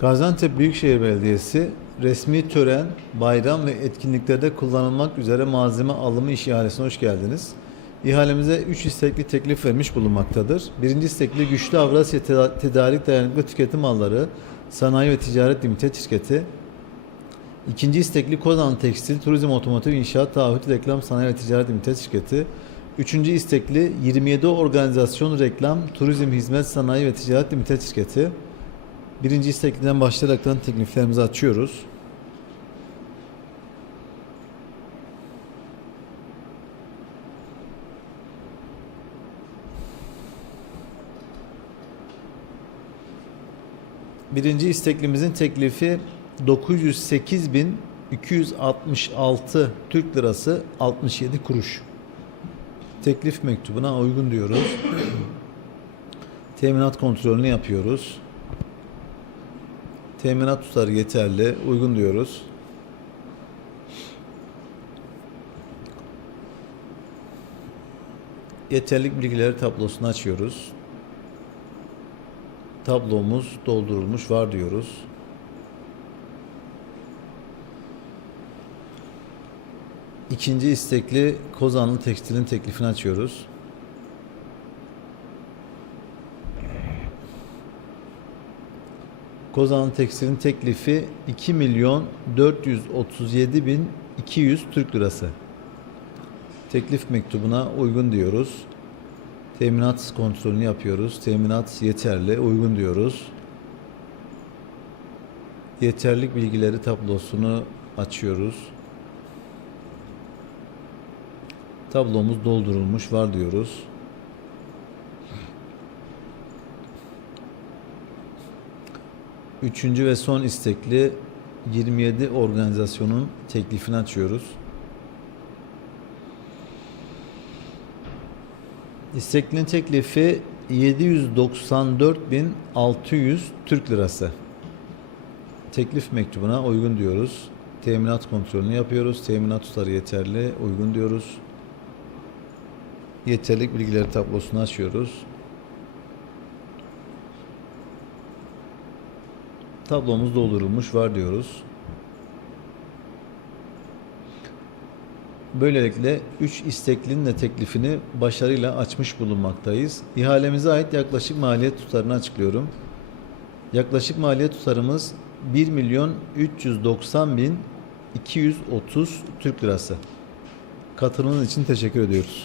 Gaziantep Büyükşehir Belediyesi resmi tören, bayram ve etkinliklerde kullanılmak üzere malzeme alımı ihalesine hoş geldiniz. İhalemize 3 istekli teklif vermiş bulunmaktadır. Birinci istekli Güçlü Avrasya Teda- Tedarik Dayanıklı Tüketim Malları Sanayi ve Ticaret Limited Şirketi. İkinci istekli Kozan Tekstil, Turizm Otomotiv İnşaat Taahhüt Reklam Sanayi ve Ticaret Limited Şirketi. Üçüncü istekli 27 Organizasyon Reklam, Turizm Hizmet Sanayi ve Ticaret Limited Şirketi. Birinci istekliden başlayaraktan tekliflerimizi açıyoruz. Birinci isteklimizin teklifi 908.266 Türk Lirası 67 kuruş. Teklif mektubuna uygun diyoruz. Teminat kontrolünü yapıyoruz. Teminat tutarı yeterli, uygun diyoruz. Yeterlik bilgileri tablosunu açıyoruz. Tablomuz doldurulmuş var diyoruz. İkinci istekli Kozanlı Tekstil'in teklifini açıyoruz. Kozan Tekstil'in teklifi 2 milyon 437 bin 200 Türk lirası. Teklif mektubuna uygun diyoruz. Teminat kontrolünü yapıyoruz. Teminat yeterli, uygun diyoruz. Yeterlik bilgileri tablosunu açıyoruz. Tablomuz doldurulmuş var diyoruz. Üçüncü ve son istekli 27 organizasyonun teklifini açıyoruz. İsteklinin teklifi 794.600 Türk Lirası. Teklif mektubuna uygun diyoruz. Teminat kontrolünü yapıyoruz. Teminat tutarı yeterli, uygun diyoruz. Yeterlik bilgileri tablosunu açıyoruz. Tablomuz doldurulmuş var diyoruz. Böylelikle 3 isteklinin de teklifini başarıyla açmış bulunmaktayız. İhalemize ait yaklaşık maliyet tutarını açıklıyorum. Yaklaşık maliyet tutarımız 1 milyon 390 bin 230 Türk lirası. Katılımınız için teşekkür ediyoruz.